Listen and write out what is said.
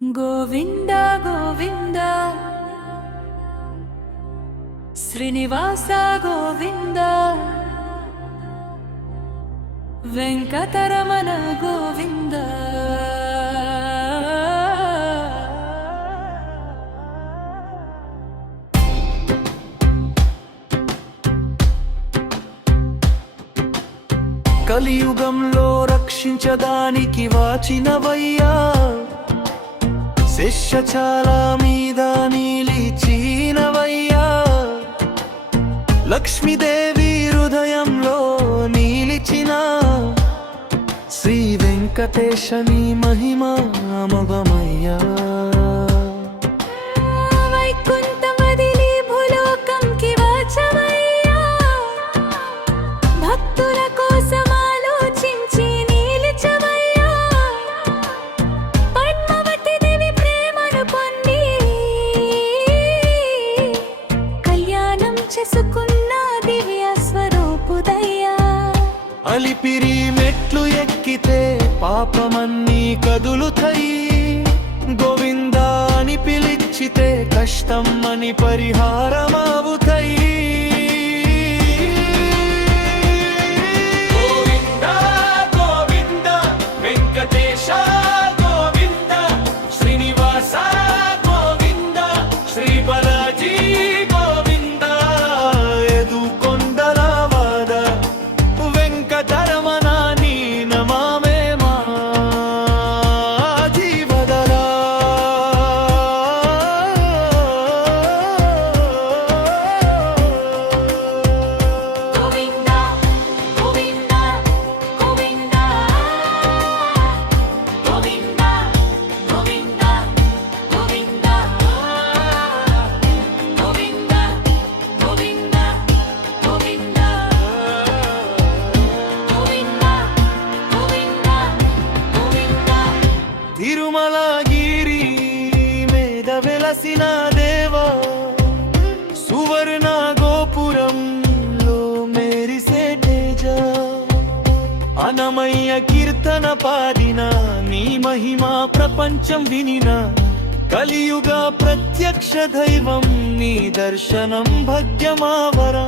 గోవింద గోవింద శ్రీనివాస గోవింద వెంకటరమణ గోవింద కలియుగంలో రక్షించడానికి వాచినవయ్యా శేషచాల మీద నిలిచినవయ్యా లక్ష్మీదేవి హృదయంలో నిలిచిన శ్రీ వెంకటేశని మహిమ అమోఘమయ్యా అలిపిరి మెట్లు ఎక్కితే పాపమన్నీ కదులుతాయి గోవిందా అని పిలిచితే కష్టం అని పరిహారమవుతాయి గోవిందా గోవిందా వెంకటేశ గోవింద శ్రీనివాస గోవింద శ్రీ బాలాజీ గోవింద ఎదు కొండలవాడ వెంకటరమణ నీ నమామే మా జీవదలా గోవింద గోవింద గోవింద గోవింద గోవింద గోవింద గోవింద గోవింద గోవింద తిరుమలగిరి మీద వెలసిన దేవా సువర్ణ గోపురంలో మెరిసే తేజ అనమయ్య కీర్తన పాడిన నీ మహిమ ప్రపంచం వినిన కలియుగ ప్రత్యక్ష దైవం నీ దర్శనం భాగ్యమావరా